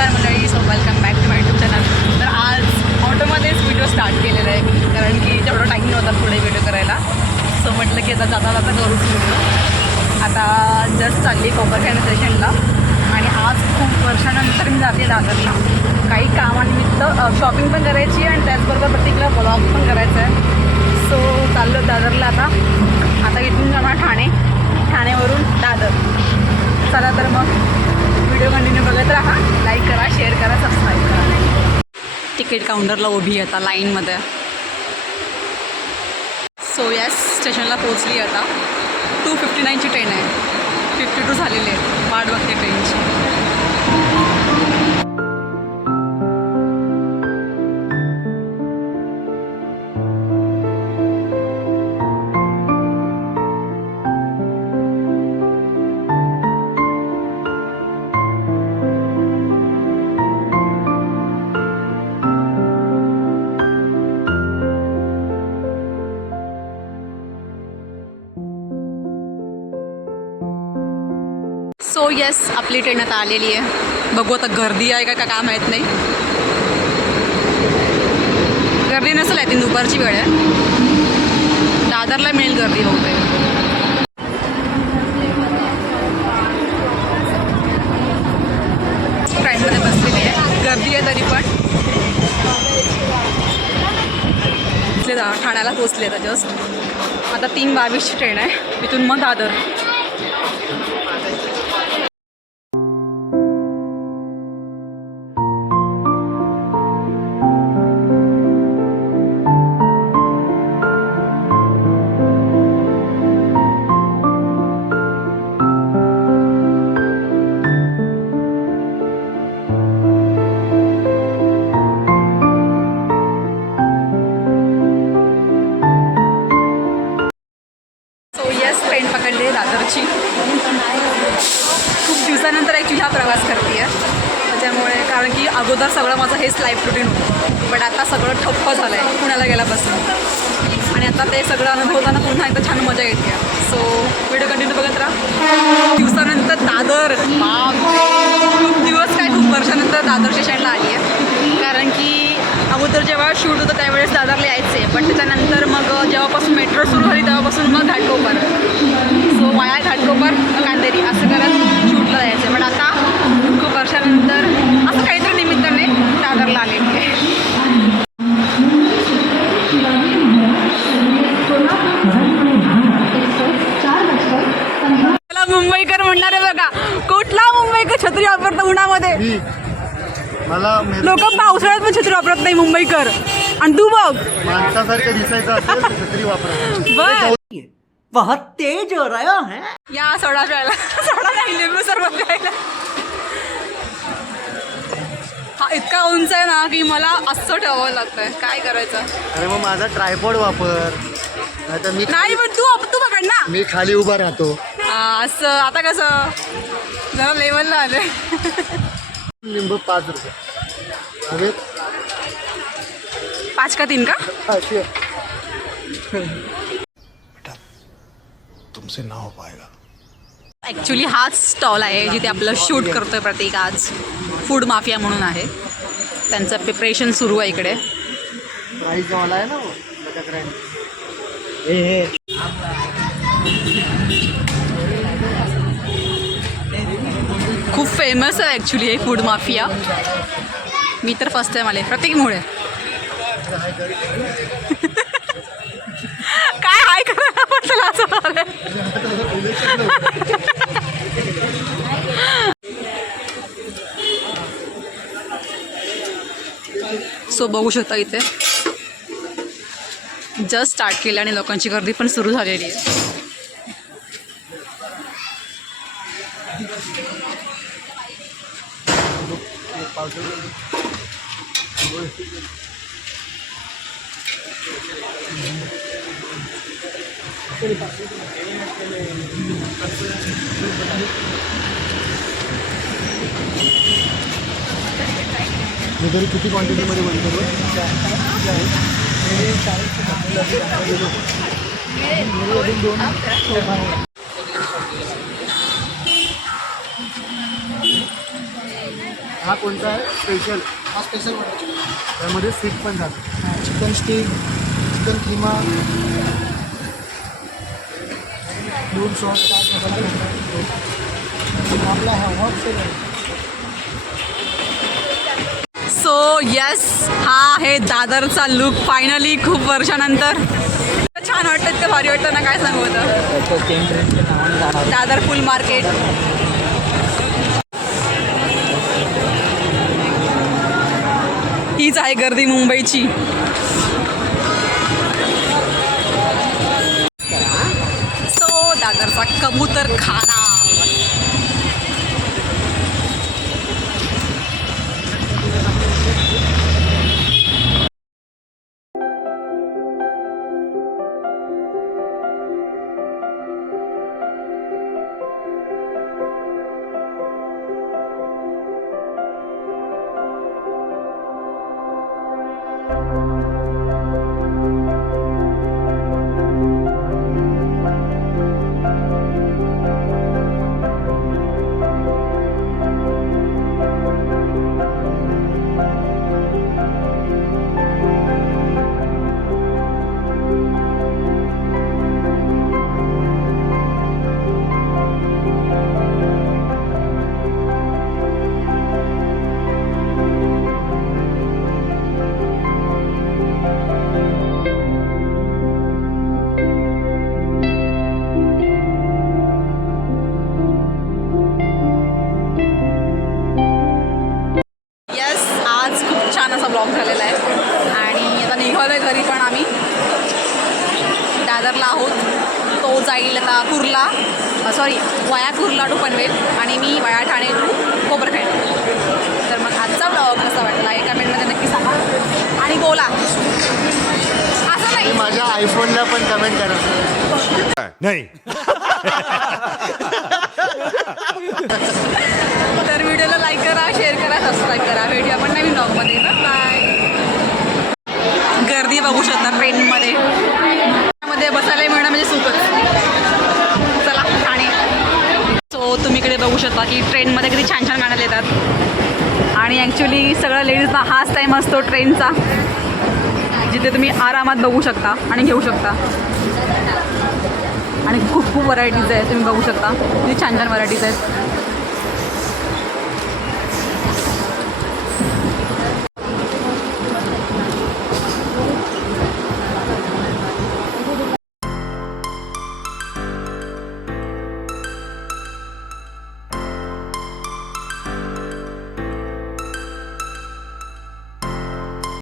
नमस्कार मंडळी, so welcome back to my YouTube channel. तर आज ऑटोमध्येच व्हिडिओ स्टार्ट केलेला आहे मी, कारण की तेवढा टाईम नव्हता पुढे व्हिडिओ करायला. सो म्हटलं की आता जाता जाता करूच व्हिडिओ. आता जस्ट चालली कोपर खाणे स्टेशनला आणि आज खूप वर्षानंतर मी जाते दादरला. काही कामानिमित्त शॉपिंग पण करायची आणि त्याचबरोबर प्रत्येकला ब्लॉग पण करायचा आहे. सो चाललो दादरला आता इथून जाणार ठाणेवरून दादर. चला तर मग व्हिडिओ कंटिन्यू बघत राहा. लाईक करा, शेअर करा, सबस्क्राईब करा. तिकीट काउंटरला उभी आहे आता लाईनमध्ये. सो यस, स्टेशनला पोहोचली आता. 2:59ची ट्रेन आहे. 52 झालेली आहे. वाट बघते ट्रेनची. सो येस, आपली ट्रेन आता आलेली आहे. बघू आता गर्दी आहे का काय माहीत नाही. गर्दी नसेल, आहे ती दुपारची वेळ आहे. दादरला मिळेल गर्दी बहुतेक. ट्रेनमध्ये बसलेली आहे, गर्दी आहे तरी पण. ठाण्याला पोचले आता जस्ट. आता 3:22ची ट्रेन आहे. इथून मग दादर. ट्रेन पकडली आहे दादरची. खूप दिवसानंतर ॲक्च्युली हा प्रवास करते आहे त्याच्यामुळे, कारण की अगोदर सगळं माझं हेच लाईफ रुटीन होतं. बट आता सगळं ठप्प झालं आहे पुण्याला गेल्यापासून. आणि आता ते सगळं अनुभवताना पुन्हा एकदा छान मजा येते. सो व्हिडिओ कंटिन्यू बघत राहा. दिवसानंतर दादर, खूप दिवस काय, खूप वर्षानंतर दादर स्टेशनला आली आहे. कारण की अगोदर जेव्हा शूट होतं त्यावेळेस दादरला यायचे, पण त्याच्यानंतर मग जेव्हापासून मेट्रो सुरू झाली तेव्हापासून मग घाटकोपर. सो वाया घाटकोपर कांदेरी असं करत शूटला जायचं. पण आता खूप वर्षानंतर असं काहीतरी निमित्ताने दादरला आलेली आहे. मुंबईकर म्हणणार आहे बघा. कुठला मुंबईकर छत्री वापरतो उन्हामध्ये? लोक पावसाळ्यात पण छत्री वापरत नाही मुंबईकर. आणि तू बघ, माणसासारखं दिसायचं असेल तर छत्री वापरा. बहुत तेज हो रहा है. या सोडा प्यायला, सोडा नाही, लिंबू सरबत प्यायला. हा इतका उंच आहे ना की मला असं ठेवावं लागतंय. काय करायचं? अरे मग माझा ट्रायपॉड वापर. नाहीतर मी नाही, पण तू पकड ना. मी खाली उभा राहतो. असं आता कसं जरा लेवलला आलंय. लिंबू 5 रुपये. अरे 5 का 3 का? तुमसे ना हो पाएगा. ॲक्च्युली हाच स्टॉल आहे जिथे आपलं शूट करतोय प्रत्येक. आज फूड माफिया म्हणून आहे. त्यांचं प्रिपरेशन सुरू आहे इकडे. प्राईस वाला आहे ना वो, लटक रहा है. खूप फेमस आहे ॲक्च्युली हे फूड माफिया. मी तर फर्स्ट टाईम आले. प्रत्येकमुळे काय हाय करायला म्हटलं असं झालं. सो बघू शकता इथे जस्ट स्टार्ट केलं आणि लोकांची गर्दी पण सुरू झालेली आहे. मी तरी किती क्वांटिटीमध्ये बंद करू? हा कोणता आहे स्पेशल? हा स्पेशल बटर त्यामध्ये स्टिक पण झालं. चिकन स्टीक, चिकन किमा, दूध सॉस, चाट मसाला आपला हा हॉट सेल आहे. सो यस, हा आहे दादरचा लुक फायनली खूप वर्षानंतर. छान वाटतं, इतकं भारी वाटतं ना, काय सांगू होतं. दादर फुल मार्केट. हीच आहे गर्दी मुंबईची. सो दादरचा कबूतर खाना. छान असा ब्लॉग झालेला आहे आणि आता निघालो आहे घरी. पण आम्ही दादरला आहोत. तो जाईल आता कुर्ला, वाया कुर्ला टू पनवेल आणि मी वाया ठाणे टू कोपरखैड. तर मग आजचा ब्लॉग कसा वाटला हे कमेंटमध्ये नक्की सांगा आणि बोला. असं नाही, माझ्या आयफोनला पण कमेंट करा. नाही. तर व्हिडिओला लाईक करा, शेअर करा, सबस्क्राईब करा. भेटूया आपण नवीन ब्लॉगमध्ये. बाय. गर्दी बघू शकता ट्रेनमध्ये. मध्ये बसायला मिळणं म्हणजे सुखच. चला ठाणे. सो तुम्ही इकडे बघू शकता की ट्रेनमध्ये किती छान छान गाण्याला येतात. आणि ॲक्च्युली सगळ्या लेडीजना हाच टाईम असतो ट्रेनचा, जिथे तुम्ही आरामात बघू शकता आणि घेऊ शकता. आणि खूप खूप व्हरायटीज आहेत, तुम्ही बघू शकता किती छान छान व्हरायटीज आहेत.